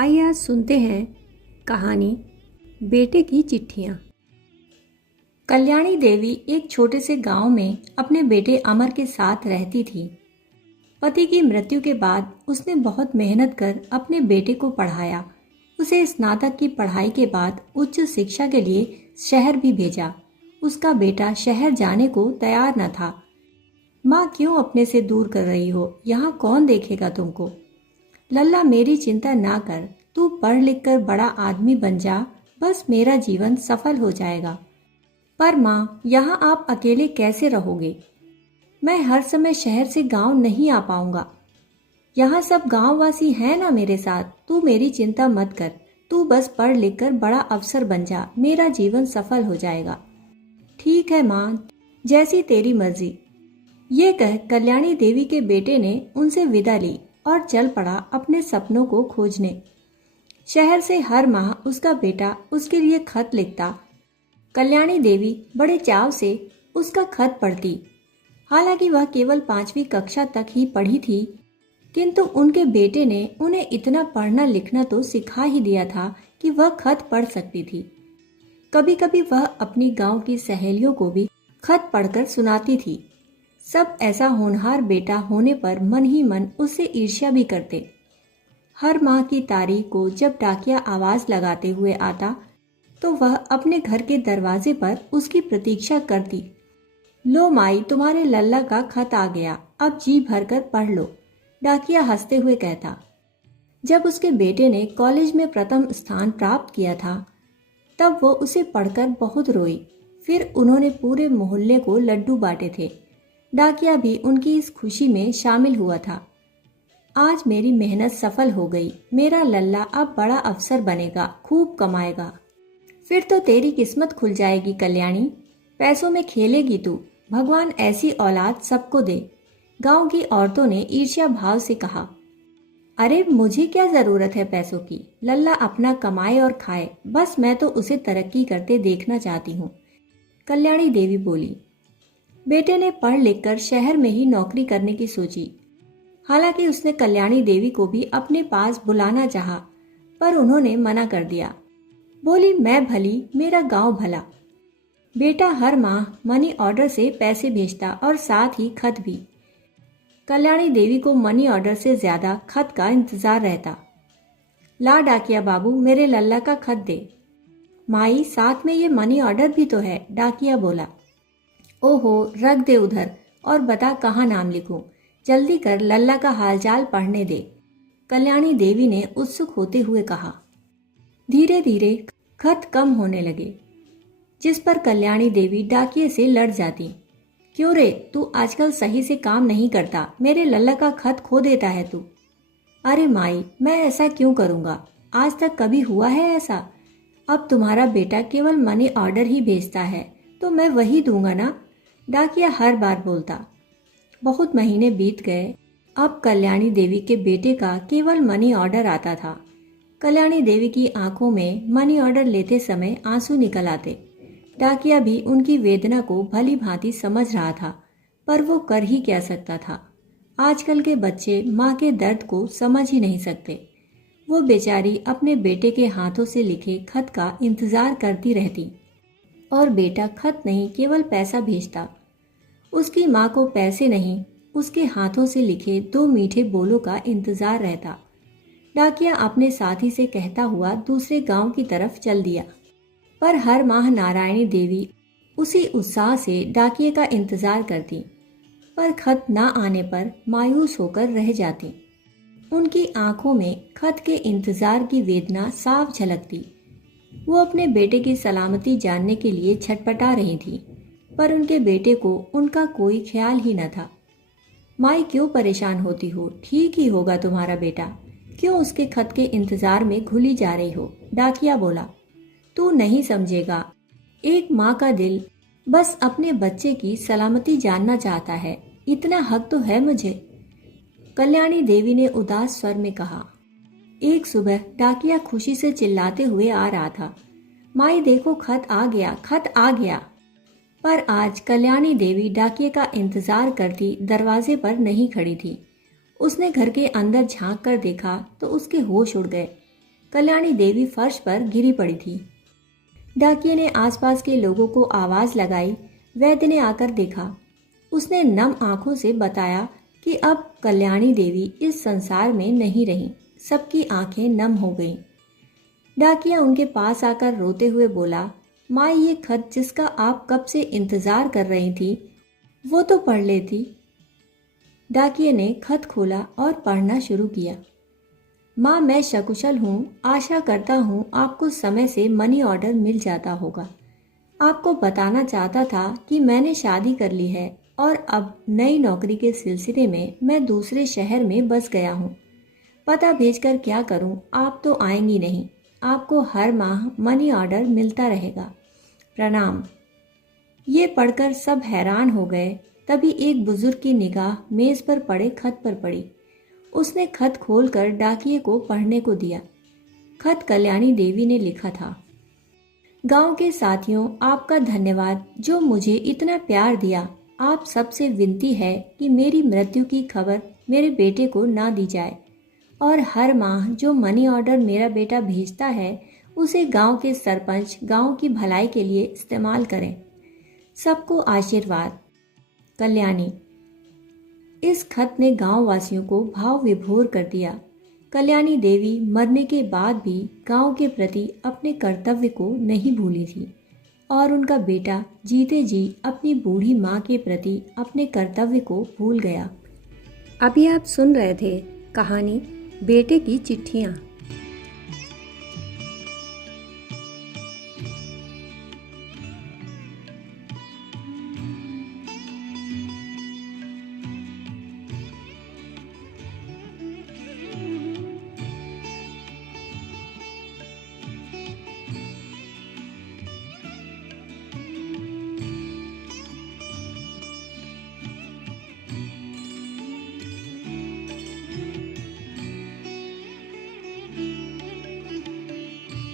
आइए आज सुनते हैं कहानी बेटे की चिट्ठियाँ। कल्याणी देवी एक छोटे से गांव में अपने बेटे अमर के साथ रहती थी। पति की मृत्यु के बाद उसने बहुत मेहनत कर अपने बेटे को पढ़ाया। उसे स्नातक की पढ़ाई के बाद उच्च शिक्षा के लिए शहर भी भेजा। उसका बेटा शहर जाने को तैयार न था। माँ क्यों अपने से दूर कर रही हो? यहाँ कौन देखेगा तुमको? लल्ला मेरी चिंता ना कर, तू पढ़ लिख कर बड़ा आदमी बन जा, बस मेरा जीवन सफल हो जाएगा। पर माँ, यहाँ आप अकेले कैसे रहोगे? मैं हर समय शहर से गांव नहीं आ पाऊंगा। यहाँ सब गांववासी हैं ना मेरे साथ। तू मेरी चिंता मत कर, तू बस पढ़ लिख कर बड़ा अफसर बन जा, मेरा जीवन सफल हो जाएगा। ठीक है माँ, जैसी तेरी मर्जी। ये कह कल्याणी देवी के बेटे ने उनसे विदा ली और चल पड़ा अपने सपनों को खोजने। शहर से हर माह उसका बेटा उसके लिए खत लिखता। कल्याणी देवी बड़े चाव से उसका खत पढ़ती। हालांकि वह केवल 5वीं कक्षा तक ही पढ़ी थी, किंतु उनके बेटे ने उन्हें इतना पढ़ना लिखना तो सिखा ही दिया था कि वह खत पढ़ सकती थी। कभी कभी वह अपनी गांव की सहेलियों को भी खत पढ़कर सुनाती थी। सब ऐसा होनहार बेटा होने पर मन ही मन उससे ईर्ष्या भी करते। हर माह की तारीख को जब डाकिया आवाज लगाते हुए आता तो वह अपने घर के दरवाजे पर उसकी प्रतीक्षा करती। लो माई, तुम्हारे लल्ला का खत आ गया, अब जी भरकर पढ़ लो, डाकिया हंसते हुए कहता। जब उसके बेटे ने कॉलेज में प्रथम स्थान प्राप्त किया था तब वो उसे पढ़कर बहुत रोई। फिर उन्होंने पूरे मोहल्ले को लड्डू बांटे थे। डाकिया भी उनकी इस खुशी में शामिल हुआ था। आज मेरी मेहनत सफल हो गई, मेरा लल्ला अब बड़ा अफसर बनेगा, खूब कमाएगा। फिर तो तेरी किस्मत खुल जाएगी कल्याणी, पैसों में खेलेगी तू, भगवान ऐसी औलाद सबको दे। गांव की औरतों ने ईर्ष्या भाव से कहा। अरे मुझे क्या जरूरत है पैसों की, लल्ला अपना कमाए और खाए, बस मैं तो उसे तरक्की करते देखना चाहती हूँ। कल्याणी देवी बोली। बेटे ने पढ़ लिख कर शहर में ही नौकरी करने की सोची। हालांकि उसने कल्याणी देवी को भी अपने पास बुलाना चाहा, पर उन्होंने मना कर दिया। बोली, मैं भली मेरा गांव भला। बेटा हर माह मनी ऑर्डर से पैसे भेजता और साथ ही खत भी। कल्याणी देवी को मनी ऑर्डर से ज्यादा खत का इंतजार रहता। ला डाकिया बाबू, मेरे लल्ला का खत दे। माई, साथ में ये मनी ऑर्डर भी तो है, डाकिया बोला। ओहो, रख दे उधर और बता कहाँ नाम लिखूं। जल्दी कर, लल्ला का हालचाल पढ़ने दे, कल्याणी देवी ने उत्सुक होते हुए कहा। धीरे धीरे खत कम होने लगे, जिस पर कल्याणी देवी डाकिये से लड़ जाती। क्यों रे, तू आजकल सही से काम नहीं करता, मेरे लल्ला का खत खो देता है तू। अरे माई, मैं ऐसा क्यों करूँगा, आज तक कभी हुआ है ऐसा? अब तुम्हारा बेटा केवल मनी ऑर्डर ही भेजता है तो मैं वही दूंगा ना, डाकिया हर बार बोलता। बहुत महीने बीत गए। अब कल्याणी देवी के बेटे का केवल मनी ऑर्डर आता था। कल्याणी देवी की आंखों में मनी ऑर्डर लेते समय आंसू निकल आते। डाकिया भी उनकी वेदना को भली भांति समझ रहा था, पर वो कर ही क्या सकता था। आजकल के बच्चे माँ के दर्द को समझ ही नहीं सकते। वो बेचारी अपने बेटे के हाथों से लिखे खत का इंतजार करती रहती और बेटा खत नहीं केवल पैसा भेजता। उसकी माँ को पैसे नहीं, उसके हाथों से लिखे 2 मीठे बोलों का इंतजार रहता। डाकिया अपने साथी से कहता हुआ दूसरे गांव की तरफ चल दिया, पर हर माह नारायणी देवी उसी उत्साह से डाकिये का इंतजार करती, पर खत न आने पर मायूस होकर रह जाती। उनकी आंखों में खत के इंतजार की वेदना साफ झलकती। वो अपने बेटे की सलामती जानने के लिए छटपटा रही थी, पर उनके बेटे को उनका कोई ख्याल ही न था। माई, क्यों परेशान होती हो, ठीक ही होगा तुम्हारा बेटा, क्यों उसके खत के इंतजार में घुली जा रही हो, डाकिया बोला। तू नहीं समझेगा, एक माँ का दिल बस अपने बच्चे की सलामती जानना चाहता है, इतना हक तो है मुझे, कल्याणी देवी ने उदास स्वर में कहा। एक सुबह डाकिया खुशी से चिल्लाते हुए आ रहा था। माई देखो, खत आ गया, खत आ गया। पर आज कल्याणी देवी डाकिये का इंतजार करती दरवाजे पर नहीं खड़ी थी। उसने घर के अंदर झांक कर देखा तो उसके होश उड़ गए। कल्याणी देवी फर्श पर गिरी पड़ी थी। डाकिये ने आसपास के लोगों को आवाज लगाई। वैद्य ने आकर देखा। उसने नम आंखों से बताया कि अब कल्याणी देवी इस संसार में नहीं रही। सबकी आंखें नम हो गईं। डाकिया उनके पास आकर रोते हुए बोला, माँ, ये खत जिसका आप कब से इंतजार कर रही थी वो तो पढ़ लेती। डाकिये ने खत खोला और पढ़ना शुरू किया। माँ, मैं सकुशल हूँ। आशा करता हूँ आपको समय से मनी ऑर्डर मिल जाता होगा। आपको बताना चाहता था कि मैंने शादी कर ली है और अब नई नौकरी के सिलसिले में मैं दूसरे शहर में बस गया हूँ। पता भेजकर क्या करूँ? आप तो आएंगी नहीं। आपको हर माह मनी ऑर्डर मिलता रहेगा। प्रणाम। ये पढ़कर सब हैरान हो गए। तभी एक बुजुर्ग की निगाह मेज पर पड़े खत पर पड़ी। उसने खत खोलकर डाकिये को पढ़ने को दिया। खत कल्याणी देवी ने लिखा था। गांव के साथियों, आपका धन्यवाद जो मुझे इतना प्यार दिया। आप सबसे विनती है कि मेरी मृत्यु की खबर मेरे बेटे को ना दी जाए और हर माह जो मनी ऑर्डर मेरा बेटा भेजता है उसे गांव के सरपंच गांव की भलाई के लिए इस्तेमाल करें। सबको आशीर्वाद, कल्याणी। इस खत ने गांव वासियों को भाव विभोर कर दिया। कल्याणी देवी मरने के बाद भी गांव के प्रति अपने कर्तव्य को नहीं भूली थी और उनका बेटा जीते जी अपनी बूढ़ी माँ के प्रति अपने कर्तव्य को भूल गया। अभी आप सुन रहे थे कहानी बेटे की चिट्ठियाँ।